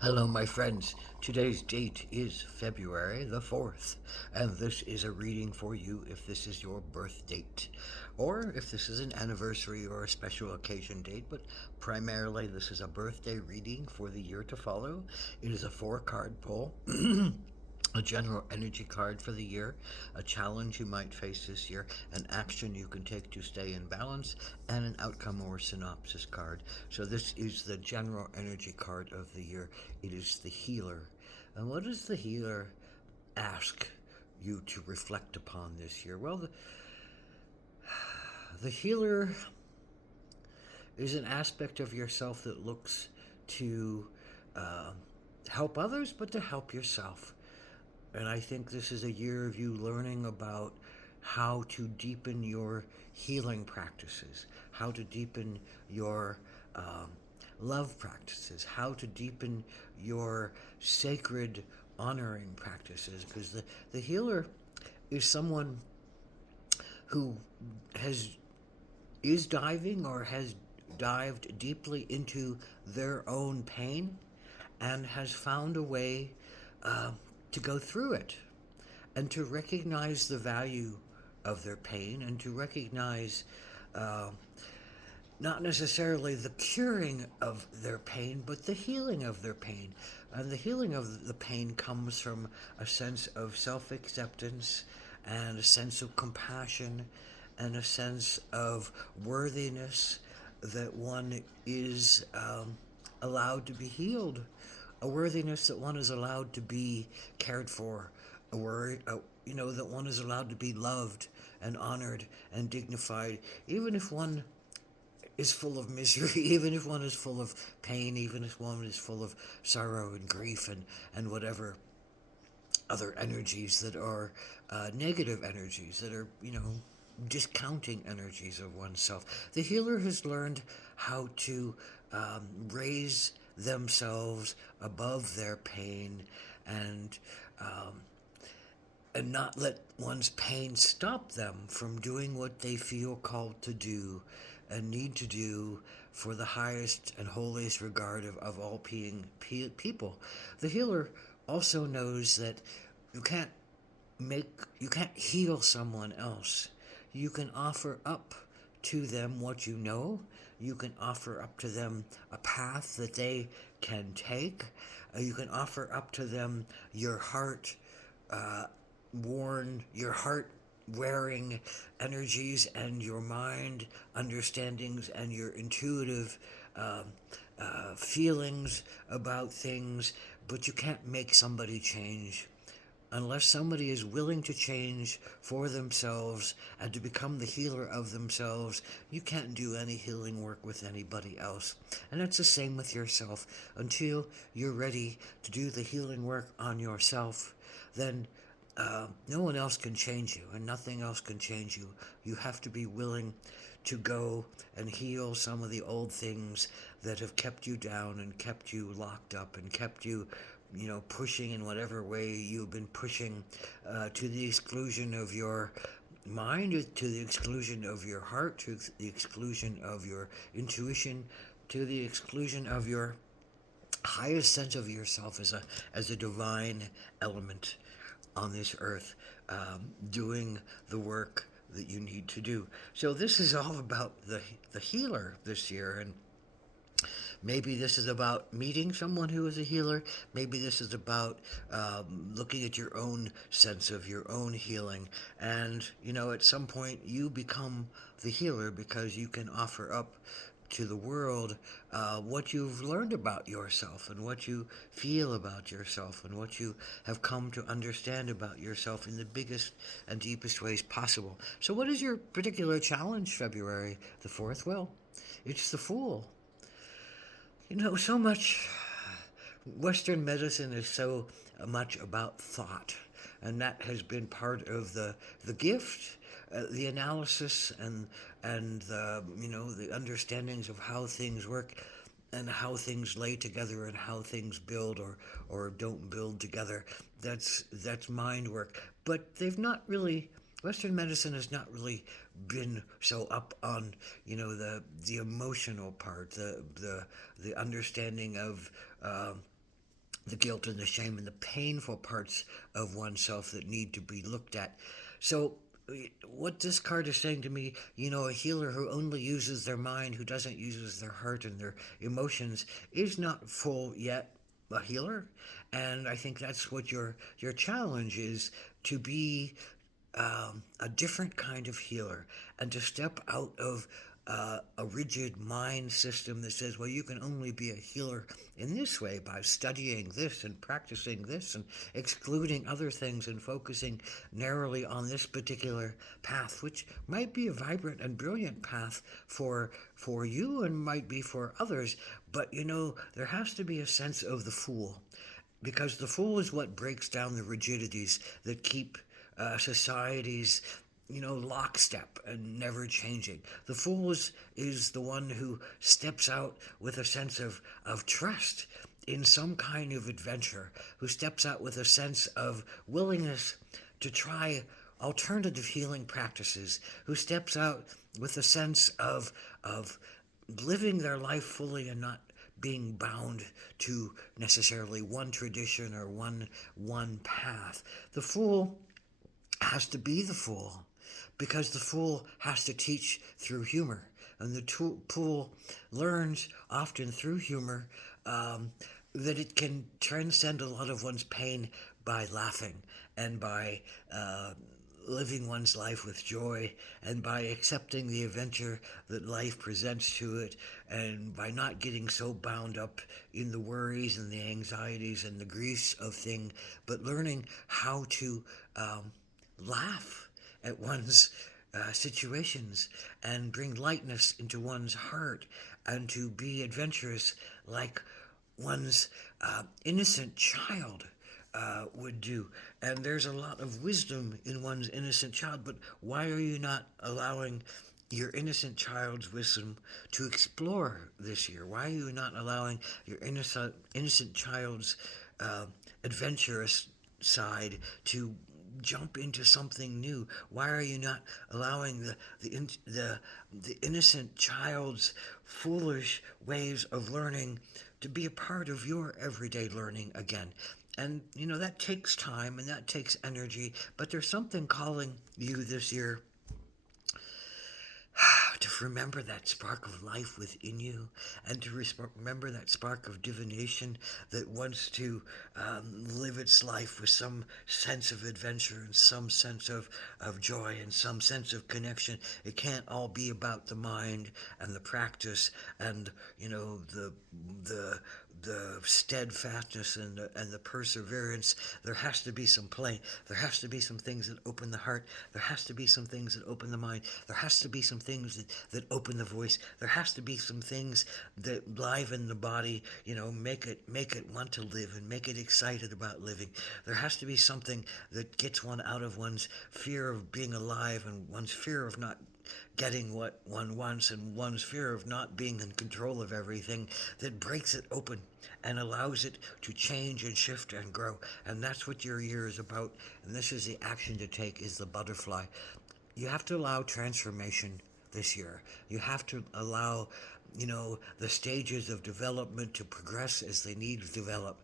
Hello, my friends. Today's date is February the 4th, and this is a reading for you if this is your birth date, or if this is an anniversary or a special occasion date, but primarily this is a birthday reading for the year to follow. It is a four-card pull. A general energy card for the year, a challenge you might face this year, an action you can take to stay in balance, and an outcome or synopsis card. So, this is the general energy card of the year. It is the healer. And what does the healer ask you to reflect upon this year? Well, the healer is an aspect of yourself that looks to uh, help others, but to help yourself. And I think this is a year of you learning about how to deepen your healing practices, how to deepen your um, love practices, how to deepen your sacred honoring practices. Because the healer is someone who has is diving or has dived deeply into their own pain and has found a way uh, to go through it and to recognize the value of their pain and to recognize uh, not necessarily the curing of their pain, but the healing of their pain. And the healing of the pain comes from a sense of self acceptance and a sense of compassion and a sense of worthiness that one is allowed to be healed, a worthiness that one is allowed to be cared for, that one is allowed to be loved and honored and dignified, even if one is full of misery, even if one is full of pain, even if one is full of sorrow and grief and whatever other energies that are negative energies that are, discounting energies of oneself. The healer has learned how to raise themselves above their pain and um, and not let one's pain stop them from doing what they feel called to do and need to do for the highest and holiest regard of all people. The healer also knows that you can't you can't heal someone else. You can offer up to them what you know. You can offer up to them a path that they can take. You can offer up to them your heart uh, your heart wearing energies and your mind understandings and your intuitive um, feelings about things, but you can't make somebody change unless somebody is willing to change for themselves and to become the healer of themselves. You can't do any healing work with anybody else. And that's the same with yourself. Until you're ready to do the healing work on yourself, then no one else can change you, and nothing else can change you. You have to be willing to go and heal some of the old things that have kept you down and kept you locked up and kept you, pushing in whatever way you've been pushing to the exclusion of your mind, to the exclusion of your heart, to the exclusion of your intuition, to the exclusion of your highest sense of yourself as a divine element on this earth, doing the work that you need to do. So this is all about the healer this year, and maybe this is about meeting someone who is a healer. Maybe this is about looking at your own sense of your own healing. And, at some point you become the healer because you can offer up to the world what you've learned about yourself and what you feel about yourself and what you have come to understand about yourself in the biggest and deepest ways possible. So, what is your particular challenge, February the 4th? Well, it's the Fool. So much Western medicine is so much about thought, and that has been part of the gift, the analysis, and the understandings of how things work, and how things lay together, and how things build or don't build together. That's mind work, but they've not really. Western medicine has not really been so up on the emotional part, the understanding of the guilt and the shame and the painful parts of oneself that need to be looked at. So, what this card is saying to me, a healer who only uses their mind, who doesn't use their heart and their emotions, is not full yet a healer. And I think that's what your challenge is, to be a different kind of healer, and to step out of a rigid mind system that says, well, you can only be a healer in this way by studying this and practicing this and excluding other things and focusing narrowly on this particular path, which might be a vibrant and brilliant path for you and might be for others. But there has to be a sense of the fool, because the fool is what breaks down the rigidities that keep societies, lockstep and never changing. The fool is the one who steps out with a sense of trust in some kind of adventure, who steps out with a sense of willingness to try alternative healing practices, who steps out with a sense of living their life fully and not being bound to necessarily one tradition or one path. The fool has to be the fool, because the fool has to teach through humor, and the fool learns often through humor that it can transcend a lot of one's pain by laughing and by living one's life with joy, and by accepting the adventure that life presents to it, and by not getting so bound up in the worries and the anxieties and the griefs of things, but learning how to laugh at one's situations and bring lightness into one's heart, and to be adventurous like one's innocent child would do. And there's a lot of wisdom in one's innocent child, but why are you not allowing your innocent child's wisdom to explore this year? Why are you not allowing your innocent child's adventurous side to jump into something new? Why are you not allowing the innocent child's foolish ways of learning to be a part of your everyday learning again? And that takes time and that takes energy, but there's something calling you this year to remember that spark of life within you, and to remember that spark of divination that wants to live its life with some sense of adventure and some sense of joy and some sense of connection. It can't all be about the mind and the practice and the steadfastness and the perseverance. There has to be some play. There has to be some things that open the heart. There has to be some things that open the mind. There has to be some things that open the voice. There has to be some things that liven the body, make it want to live and make it excited about living. There has to be something that gets one out of one's fear of being alive and one's fear of not getting what one wants and one's fear of not being in control of everything, that breaks it open and allows it to change and shift and grow. And that's what your year is about. And this is the action to take, is the butterfly. You have to allow transformation this year. You have to allow the stages of development to progress as they need to develop.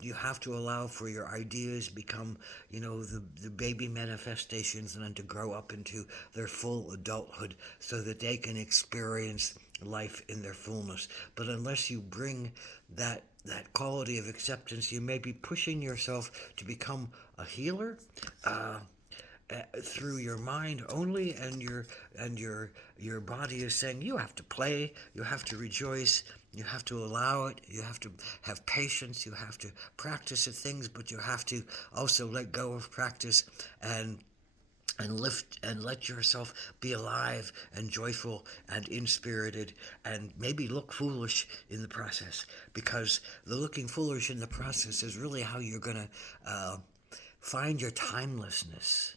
You have to allow for your ideas become, the baby manifestations, and then to grow up into their full adulthood so that they can experience life in their fullness. But unless you bring that quality of acceptance, you may be pushing yourself to become a healer through your mind only, and your body is saying you have to play, you have to rejoice, you have to allow it, you have to have patience, you have to practice the things, but you have to also let go of practice and lift and let yourself be alive and joyful and inspirited, and maybe look foolish in the process, because the looking foolish in the process is really how you're going to find your timelessness.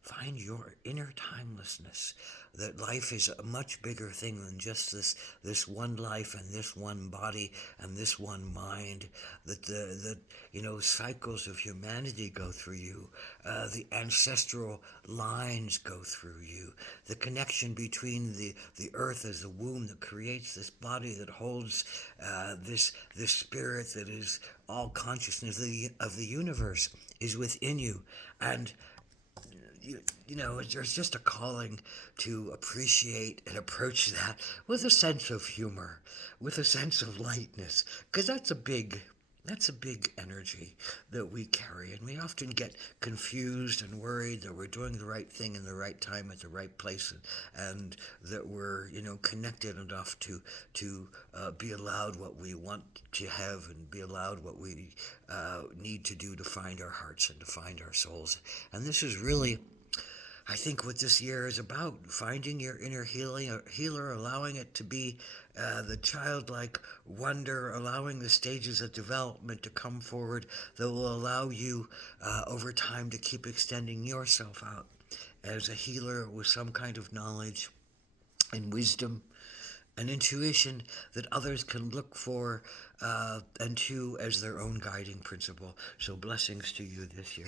Find your inner timelessness, that life is a much bigger thing than just this one life and this one body and this one mind. That cycles of humanity go through you, the ancestral lines go through you, the connection between the earth as a womb that creates this body that holds this spirit that is all consciousness of the universe is within you. And there's just a calling to appreciate and approach that with a sense of humor, with a sense of lightness, because that's a big energy that we carry, and we often get confused and worried that we're doing the right thing in the right time at the right place, and that we're connected enough to be allowed what we want to have and be allowed what we need to do to find our hearts and to find our souls. And this is really, I think, what this year is about: finding your inner healer, allowing it to be the childlike wonder, allowing the stages of development to come forward that will allow you over time to keep extending yourself out as a healer with some kind of knowledge and wisdom and intuition that others can look for and to as their own guiding principle. So blessings to you this year.